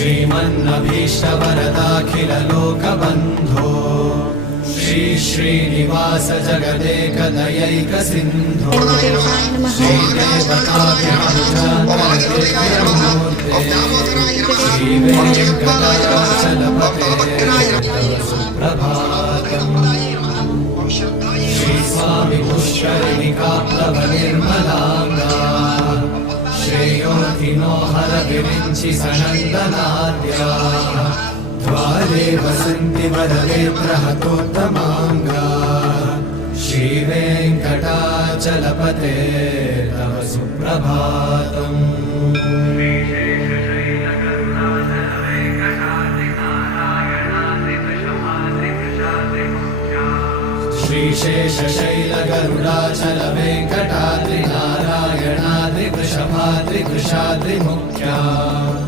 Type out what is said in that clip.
श्रीमन्नभीष्टवरदाखिललोकबन्धो श्री श्रीनिवास जगदेकदयैकसिन्धो श्रीदेवताभिमूर्ते श्रीवेङ्कटाचलपते सुप्रभातम् श्रीस्वामि पुष्करिणिकाप्लवनिर्मलाङ्गा श्रेयोऽधिनो हरविरिञ्चि सनन्दनाद्या द्वारे वसन्ति वरदे प्रहतोत्तमाङ्गा श्रीवेङ्कटाचलपते तव सुप्रभातम् श्रीशेषशैलगरुडाचलवेङ्कटाद्रिनारायणाद्रिवृषभाद्रिवृषाद्रिमुख्या